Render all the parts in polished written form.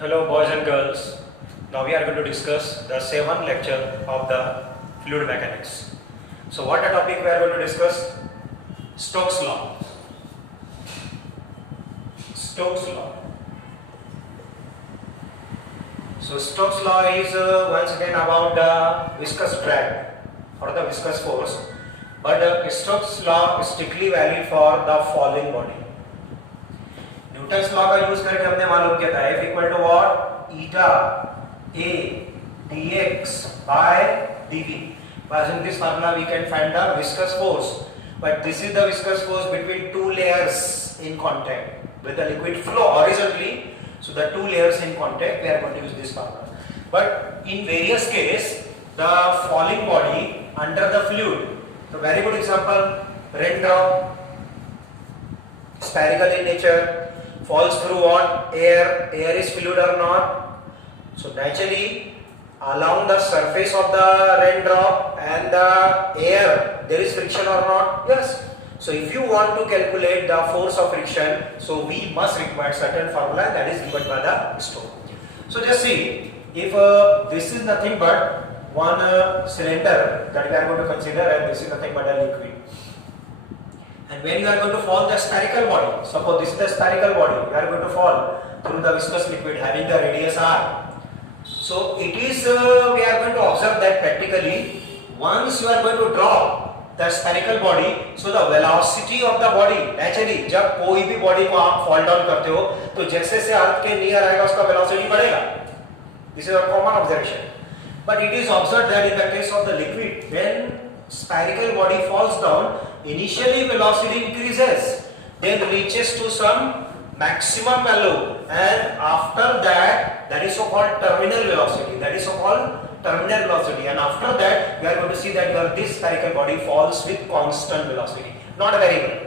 Hello boys and girls. Now we are going to discuss the 7th lecture of the fluid mechanics. So what a topic we are going to discuss? Stokes law. Stokes law. So Stokes law is once again about the viscous drag or the viscous force, but Stokes law is strictly valid for the falling body. Newton's law का use करके हमने मालूम किया था F equal to what eta A dx by dv. By using this formula we can find the viscous force, but this is the viscous force between two layers in contact with the liquid flow horizontally. So the two layers in contact, we are going to use this formula. But in various cases the falling body under the fluid, so very good example, raindrop, spherical in nature, falls through what? Air. Air is fluid or not? So naturally along the surface of the raindrop and the air there is friction or not? Yes. So if you want to calculate the force of friction, so we must require certain formula that is given by the Stokes. So just see, if this is nothing but one cylinder that we are going to consider, and this is nothing but a liquid. And when you are going to fall the spherical body, suppose this is the spherical body, you are going to fall through the viscous liquid having the radius r. So it is, we are going to observe that practically, once you are going to drop the spherical body, so the velocity of the body, naturally, जब कोई भी body को आप fall down करते हो, तो जैसे से अर्थ के नियर आएगा उसका velocity बढ़ेगा. This is a common observation. But it is observed that in the case of the liquid, when spherical body falls down, initially velocity increases, then reaches to some maximum value, and after that is so called terminal velocity. That is so called terminal velocity, and after that we are going to see that this spherical body falls with constant velocity, not a variable.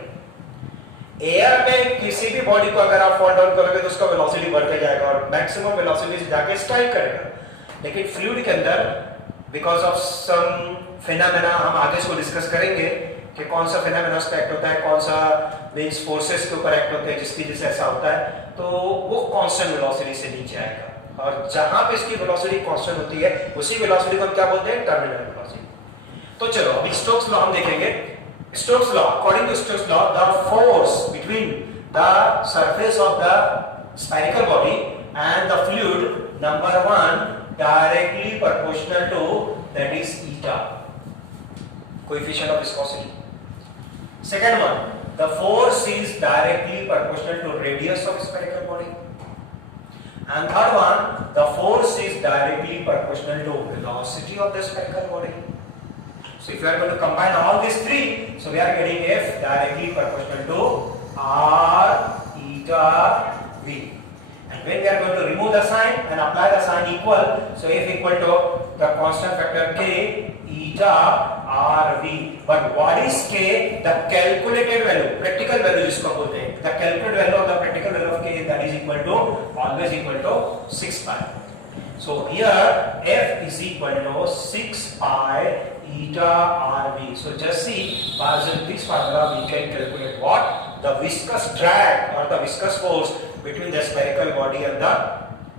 Air में किसी भी body को अगर आप fall down करोगे तो उसका velocity बढ़ते जाएगा और मैक्सिमम वेलोसिटी से जाके स्ट्राइक करेगा. लेकिन फ्लूइड के अंदर बिकॉज ऑफ सम फिनोमेना हम आगे इसको डिस्कस करेंगे कि कौन सा फिनोमेना उस पर एक्ट होता है, कौन सा मींस फोर्सेस के ऊपर एक्ट होते हैं जिसकी वजह से ऐसा होता है, तो वो कांस्टेंट वेलोसिटी से नीचे आएगा. और जहां पे इसकी वेलोसिटी कांस्टेंट होती है उसी वेलोसिटी को हम क्या बोलते हैं? Terminal velocity. तो चलो अभी स्टोक्स लॉ हम देखेंगे. Stokes law, according to Stokes law, the force between the surface of the spherical body and the fluid, number one, directly proportional to, that is eta, coefficient of viscosity. Second one, the force is directly proportional to radius of spherical body. And third one, the force is directly proportional to velocity of the spherical body. So if you are going to combine all these three, so we are getting F directly proportional to R eta V. And when we are going to remove the sign and apply the sign equal, so F equal to the constant factor K eta R V. But what is K? The calculated value, practical value जिसको बोलते हैं. The calculated value of the practical value of K, that is equal to, always equal to 6 pi. So here F is equal to 6 pi eta RV. So just see, by using this formula we can calculate what? The viscous drag or the viscous force between the spherical body and the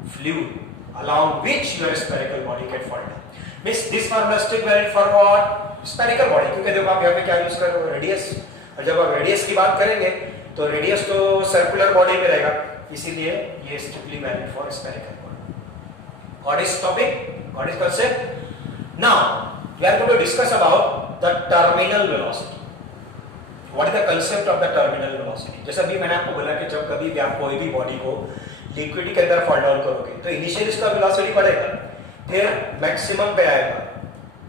fluid along which your spherical body can fall down. Means this formula is still valid for what? Spherical body. क्योंकि देखो आप यहाँ पे क्या use कर रहे हो? Radius. और जब आप रेडियस की बात करेंगे तो रेडियस तो सर्कुलर बॉडी में रहेगा, इसीलिए ये strictly valid for spherical body. What is topic? What is concept? Now we are going to discuss about the terminal velocity. What is the concept of the terminal velocity? जैसा भी मैंने आपको बोला कि जब कभी भी आप कोई भी बॉडी को लिक्विड के अंदर फॉल डाउन करोगे तो इनिशियली इसका वेलोसिटी बढ़ेगा, फिर मैक्सिमम पे आएगा,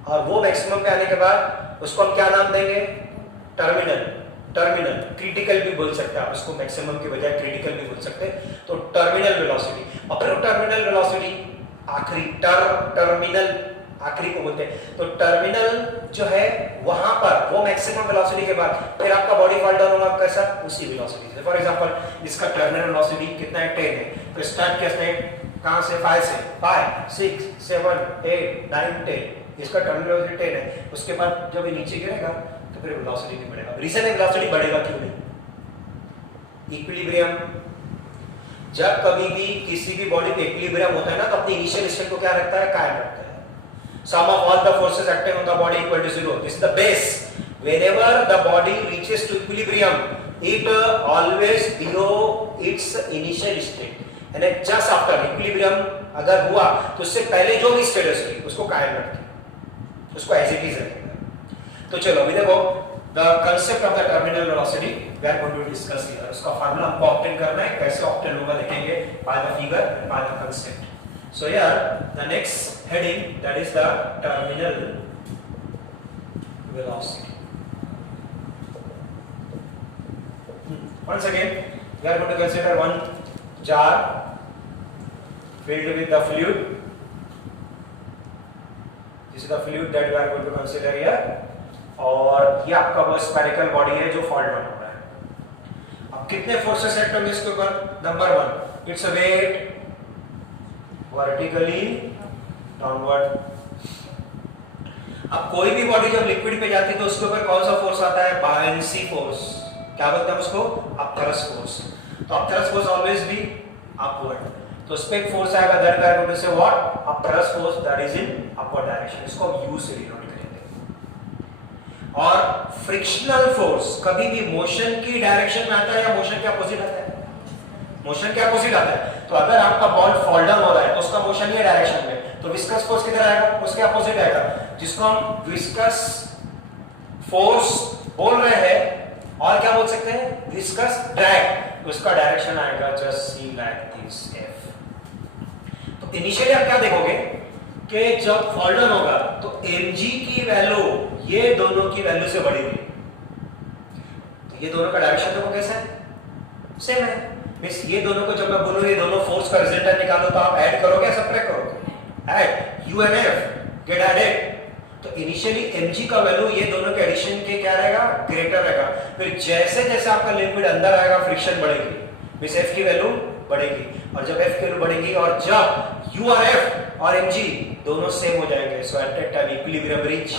और वो मैक्सिमम पे आने के बाद उसको हम क्या नाम देंगे? टर्मिनल. टर्मिनल क्रिटिकल भी बोल सकते हैं आप इसको, मैक्सिमम की बजाय क्रिटिकल भी बोल सकते हैं. तो टर्मिनल वेलोसिटी, और फिर टर्मिनल वेलोसिटी आखिरी टर्मिनल आखिरी को बोलते हैं. तो टर्मिनल जो है वहां पर वो मैक्सिमम वेलोसिटी के बाद फिर आपका बॉडी फॉल डाउन होगा कैसा? उसी वेलोसिटी से. फॉर एग्जांपल इसका टर्मिनल वेलोसिटी कितना है? 10 है. तो स्टार्ट कैसे है? कहां से? 5 से. 5 6 7 8 9 10. इसका टर्मिनल वेलोसिटी 10 है. उसके बाद जब ये नीचे गिरेगा तो फिर वेलोसिटी नहीं बढ़ेगा. रीजन है वेलोसिटी बढ़ेगा क्यों नहीं? इक्विलिब्रियम. जब कभी भी किसी भी बॉडी पे इक्विलिब्रियम होता है ना, तो अपनी इनिशियल स्टेट को क्या रखता है, कायम रखता है. Sum of all the forces acting on the body equal to 0. This is the base. Whenever the body reaches to equilibrium, it always below its initial state. And just after equilibrium अगर हुआ तो उससे पहले जो भी status हुई उसको कायम रखें, उसको एज इट इज रखें. तो चलो अभी देखो, the concept of the terminal velocity we are going to discuss here. उसका फार्मूला हमको ऑब्टेन करना है, कैसे ऑब्टेन होगा देखेंगे by the figure, by the concept. So here the next heading, that is the terminal velocity. Once again we are going to consider one jar filled with the fluid. This is the fluid that we are going to consider here. और ये आपका वो spherical body है जो fall down हो रहा है. अब कितने फोर्सेस एक्ट होंगे इसके ऊपर? Number 1, it's a weight vertically downward. अब कोई भी बॉडी जब लिक्विड पे जाती है तो उसके ऊपर कौन सा फोर्स आता है? Buoyancy force. क्या बोलते हैं उसको? Upthrust force. तो upthrust force always be upward. तो उस पे एक फोर्स आएगा, that we are going to say what? Upthrust force that is in upward direction. इसको हम यू से डिनोट करेंगे. और फ्रिक्शनल फोर्स कभी भी मोशन की डायरेक्शन में आता है या मोशन के अपोजिट आता है? मोशन के अपोजिट आता है. तो अगर आपका बॉल फॉल डाउन हो रहा है तो उसका मोशन ये डायरेक्शन में, तो विस्कस फोर्स किधर आएगा? उसके अपोजिट आएगा, जिसको हम विस्कस फोर्स बोल रहे हैं. और क्या बोल सकते हैं? Viscous drag. उसका डायरेक्शन आएगा just see like this F. तो इनिशियली आप क्या देखोगे कि जब फॉल डाउन होगा तो mg की वैल्यू ये दोनों की वैल्यू से बड़ी हुई. तो ये दोनों का डायरेक्शन देखो कैसा है? सेम है. मींस ये दोनों को जब मैं बोलूं ये दोनों फोर्स का रिजल्टेंट निकालो तो आप ऐड करोगे या सब्ट्रैक्ट करोगे? Add. U and F get added. तो इनिशियली mg का वैल्यू ये दोनों के एडिशन के क्या रहेगा? ग्रेटर रहेगा. फिर जैसे जैसे आपका लिक्विड अंदर आएगा फ्रिक्शन बढ़ेगी, मींस f की वैल्यू बढ़ेगी. और जब f की वैल्यू बढ़ेगी और जब u और f और mg दोनों सेम हो जाएंगे, so at that time equilibrium reach.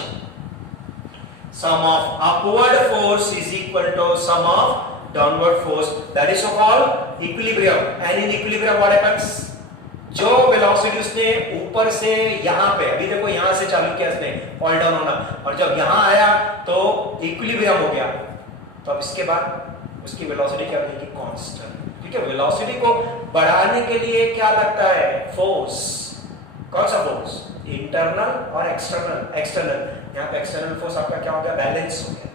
Sum of upward force is equal to sum of downward force. That is so called equilibrium. And in equilibrium what happens? जो velocity उसने ऊपर से यहाँ पे, अभी देखो यहाँ से चालू किया इसने फॉल डाउन होना, और जब यहाँ आया तो इक्विलिब्रियम हो गया. तो अब इसके बाद उसकी वेलोसिटी क्या बनेगी? कांस्टेंट. ठीक है. वेलोसिटी को बढ़ाने के लिए क्या लगता है? फोर्स. कौन सा फोर्स? इंटरनल और एक्सटर्नल. एक्सटर्नल. यहाँ पे एक्सटर्नल फोर्स आपका क्या हो गया? बैलेंस हो गया.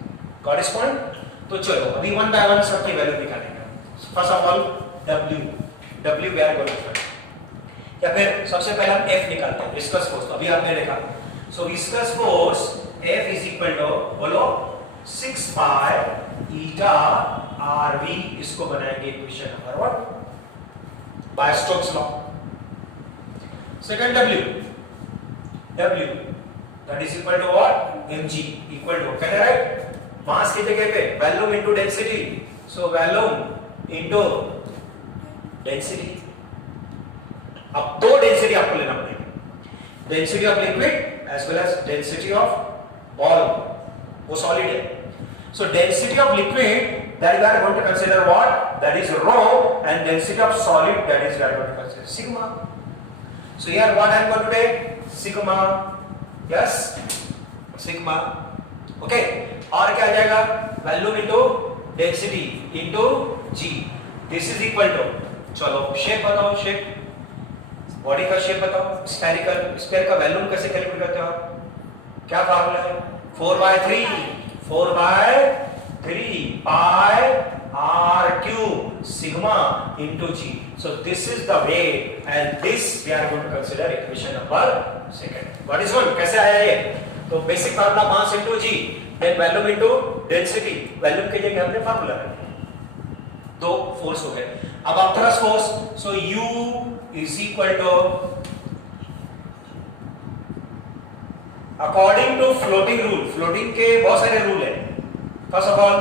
Got it point? तो चलो अभी वन बाय वन सबकी वैल्यू निकालेंगे. First of all W we are going to find, या फिर सबसे पहले हम F निकालते हैं, विस्कस फोर्स. तो अभी आपने लिखा, so viscous force F is equal to, बोलो, 6 पाई ईटा RV. इसको बनाएंगे equation number 1 by Stokes law. Second W that is equal to what? mg equal to, कहते हैं राइट, मास की जगह पे volume into density. So volume into density. अब दो डेंसिटी आपको लेना पड़ेगा, density of liquid as well as density of ball. वो सॉलिड है. So density of liquid that we are going to consider what? That is rho, and density of solid, that is we are going to consider sigma. So here what I am going to take? Sigma. Yes, sigma. Okay. और क्या आ जाएगा? Volume into density into g. This is equal to, चलो shape बताओ. Shape, body का shape बताओ. Spherical. Sphere का volume कैसे calculate करते हो आप? क्या फार्मूला है? 4/3 pi r cube sigma into g. So this is the way, and this we are going to consider equation number 2. What is one? कैसे आया ये? तो basic formula mass into g, then volume into density. Volume की जगह हमने formula रखा. दो force हो गए. अब upthrust force, so u is equal to, according to floating rule. Floating के बहुत सारे रूल है. फर्स्ट ऑफ ऑल,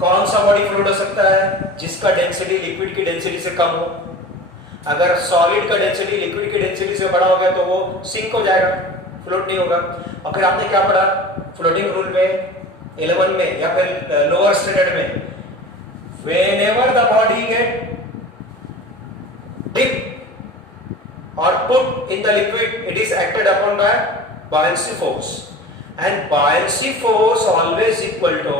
कौन सा बॉडी फ्लोट हो सकता है? जिसका डेंसिटी लिक्विड की डेंसिटी से कम हो. अगर सॉलिड का डेंसिटी लिक्विड की डेंसिटी से बड़ा हो गया तो वो सिंक हो जाएगा, फ्लोट नहीं होगा. और फिर आपने क्या पढ़ा फ्लोटिंग रूल में 11 में या फिर लोअर स्टैंडर्ड में? Whenever the body get or put in the liquid, it is acted upon by buoyancy force, and buoyancy force always equal to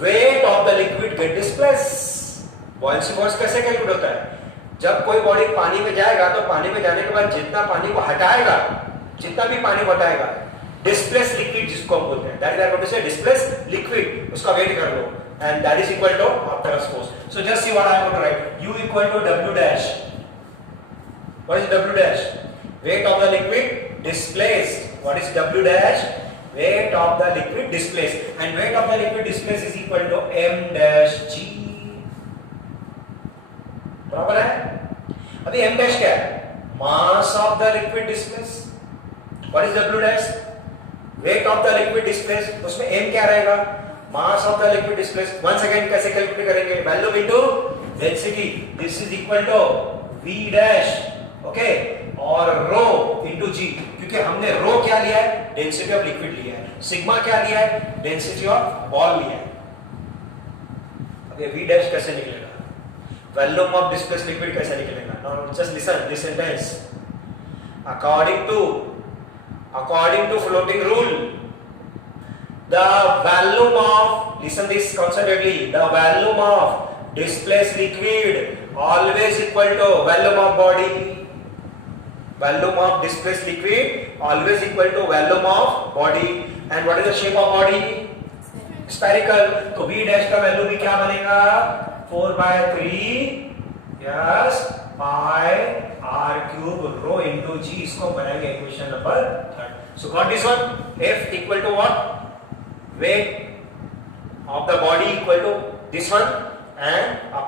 weight of the liquid get displaced. buoyancy force कैसे calculate होता है? जब कोई body पानी में जाएगा तो पानी में जाने के बाद जितना पानी को हटाएगा, जितना भी पानी हटाएगा, डिस्प्लेस लिक्विड जिसको हम बोलते हैं, that is are going to say displace liquid, उसका वेट कर लो, and that is equal to thrust force. So just see what I am going to write. U equal to W dash. What is W dash? Weight of the liquid displaced. What is W dash? Weight of the liquid displaced. And weight of the liquid displaced is equal to M dash G. बराबर है? अभी M dash क्या है? Mass of the liquid displaced. What is W dash? Weight of the liquid displaced. उसमें M क्या रहेगा? Mass of the liquid displaced. Once again कैसे calculate करेंगे? Volume into density. This is equal to V dash, okay, और rho into G. क्योंकि हमने rho क्या लिया है? Density of liquid लिया है. Sigma क्या लिया है? Density of ball लिया है. अब ये V dash कैसे निकलेगा? Volume of displaced liquid कैसे निकलेगा? Now just listen this sentence. According to floating rule, the volume of, listen this constantly, the volume of displaced liquid always equal to volume of body. Volume of displaced liquid always equal to volume of body. And what is the shape of body? Spherical. तो V dash का value भी क्या बनेगा? 4/3 yes pi r cube rho into G. इसको बनाएंगे equation number 3. So got this one? F equal to what? Weight of the body equal to this one, and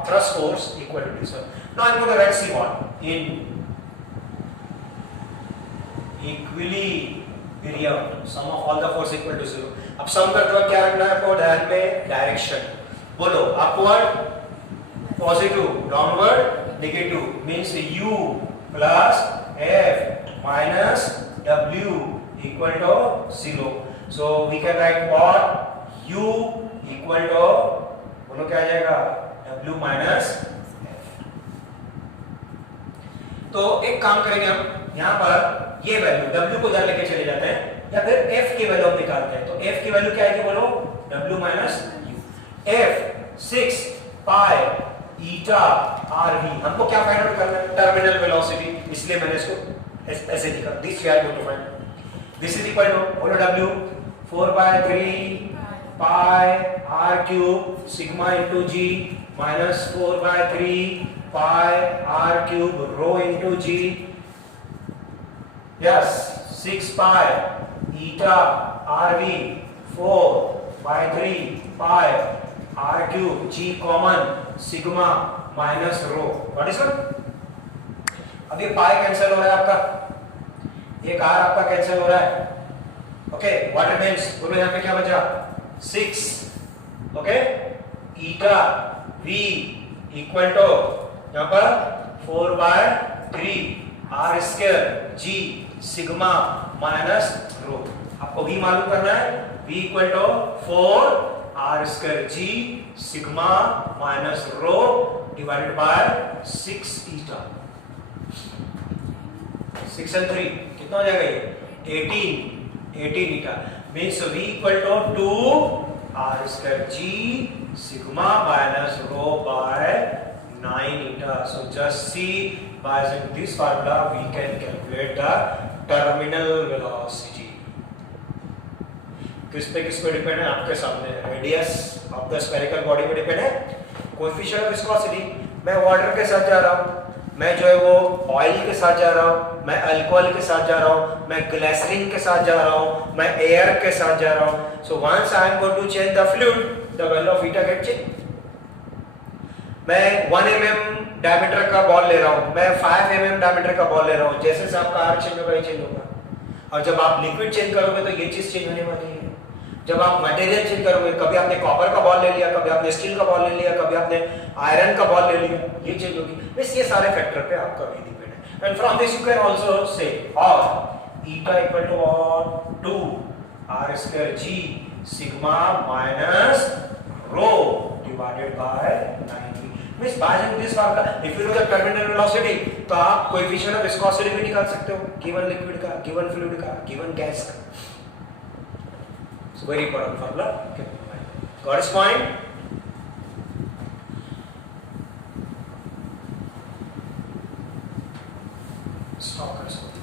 thrust force equal to this one. Now I'm going to write C1 in equilibrium, sum of all the force equal to 0. अब सम करते वक्त क्या रखना है आपको? ध्यान में direction बोलो. Upward positive, downward negative, means U plus F minus W equal to 0. So we can write what? U equal to, बोलो क्या आ जाएगा? W minus F. तो एक काम करेंगे हम, यहाँ पर ये वैल्यू W को इधर लेके चले जाते हैं, या फिर F की वैल्यू हम निकालते हैं. तो F की वैल्यू क्या आएगी बोलो? W minus U. F 6 pi eta RV. हमको क्या फाइंड आउट करना है? Terminal velocity. इसलिए मैंने इसको ऐसे लिखा. This we are going to find. This is equal to, बोलो W 4/3 pi r cube sigma into G minus 4/3 pi r cube rho into G. Yes, 6 pi eta RV 4/3 pi r cube G common sigma minus rho. What is it? अब ये pi cancel हो रहा है आपका, एक r आपका cancel हो रहा है. Okay, what it means? बोलो यहाँ पे क्या बचा? 6, okay, eta v equal to यहाँ पर 4/3 r square g sigma minus rho. आपको v मालूम करना है. v equal to 4 r square g sigma minus rho divided by 6 eta. 6 and 3 कितना हो जाएगा ये? 18 eta. Means v equal to 2 r square g sigma minus rho by 9 eta. So just see by using this formula we can calculate the terminal velocity. किस पे depend है? आपके सामने radius of the spherical body पे depend है. Coefficient of viscosity, मैं water के साथ जा रहा हूं, मैं जो है वो ऑयल के साथ जा रहा हूं, मैं अल्कोहल के साथ जा रहा हूं, मैं ग्लिसरीन के साथ जा रहा हूं, मैं एयर के साथ जा रहा हूं. So once I am going to change the fluid, the value of eta get change. मैं 1 mm डायमीटर का बॉल ले रहा हूं, मैं 5 mm डायमीटर का बॉल ले रहा हूं. जैसे से आपका आर चेंज होगा, ये चेंज होगा. और जब आप लिक्विड चेंज करोगे तो ये चीज चेंज होने वाली है. जब आप मटेरियल चेंज करोगे, कभी आपने कॉपर का बॉल ले लिया, कभी आपने स्टील का बॉल ले लिया, कभी आपने आयरन का बॉल ले लिया, ये चेंज होगी. बस ये सारे फैक्टर पे आपका भी डिपेंड है. And from this you can also say और eta equal to 2 r square g sigma minus rho divided by 90. Means by using this formula if you know the terminal velocity तो आप coefficient of viscosity भी निकाल सकते हो given liquid का, given fluid का, given gas का. So very important formula. Got it point. Stop कर सकते